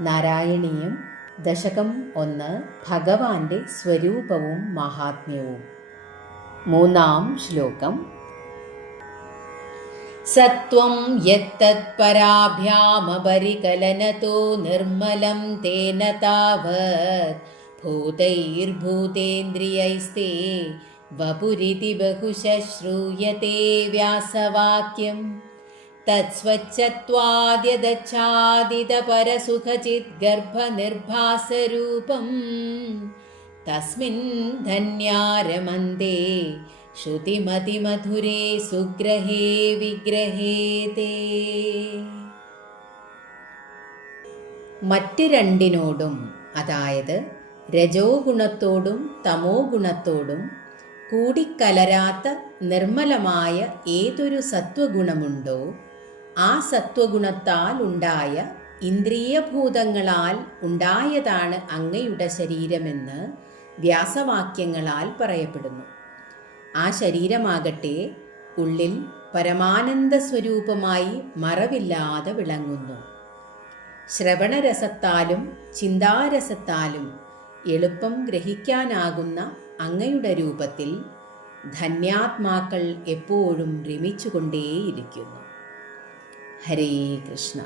നാരായണീയം ദശകം ഒന്ന് ഭഗവാന്റെ സ്വരൂപവും മഹാത്മ്യവും. മൂന്നാം ശ്ലോകം. സത്വം യത്തത്പരാഭ്യാമപരികലനതോ നിർമ്മലം തേന താവത്. ഭൂതൈർഭൂതേന്ദ്രിയൈസ്തേ വപുരിതി ബഹുശ വ്യാസവാക്യം. തത്സ്വച്ഛത്വാദ്യതച്ഛാദിതപരസുഖചിദ്ഗർഭനിർഭാസരൂപം. തസ്മിൻ ധന്യാരമന്ദേ ശ്രുതിമതിമധുരേ സുഗ്രഹേ വിഗ്രഹേ മറ്റ് രണ്ടിനോടും അതായത് രജോ ഗുണത്തോടും തമോ ഗുണത്തോടും കൂടിക്കലരാത്ത നിർമ്മലമായ ഏതൊരു സത്വഗുണമുണ്ടോ ആ സത്വഗുണത്താൽ ഉണ്ടായ ഇന്ദ്രിയഭൂതങ്ങളാൽ ഉണ്ടായതാണ് അങ്ങയുടെ ശരീരമെന്ന് വ്യാസവാക്യങ്ങളാൽ പറയപ്പെടുന്നു. ആ ശരീരമാകട്ടെ ഉള്ളിൽ പരമാനന്ദ സ്വരൂപമായി മറവില്ലാതെ വിളങ്ങുന്നു. ശ്രവണരസത്താലും ചിന്താരസത്താലും എളുപ്പം ഗ്രഹിക്കാനാകുന്ന അങ്ങയുടെ രൂപത്തിൽ ധന്യാത്മാക്കൾ എപ്പോഴും രമിച്ചുകൊണ്ടേയിരിക്കുന്നു. ഹരേ കൃഷ്ണ.